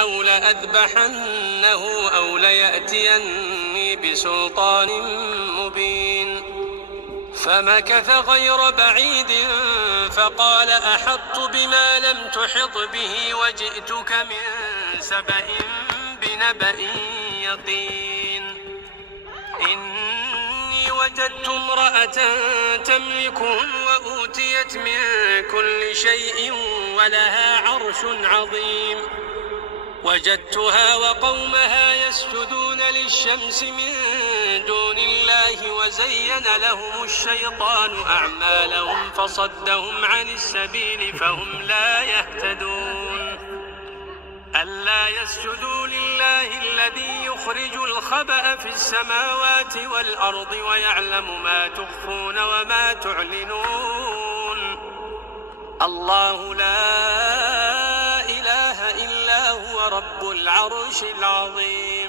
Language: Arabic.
أو لأذبحنه أو ليأتيني بسلطان مبين. فمكث غير بعيد فقال أحطت بما لم تحط به وجئتك من سبأ بنبأ يقين. إني وجدت امرأة تملكهم وأوتيت من كل شيء ولها عرش عظيم. وجدتها وقومها يسجدون للشمس من دون الله وزين لهم الشيطان أعمالهم فصدهم عن السبيل فهم لا يهتدون. ألا يسجدوا لله الذي يخرج الخبأ في السماوات والأرض ويعلم ما تخفون وما تعلنون. الله لا إله إلا هو رب العرش العظيم.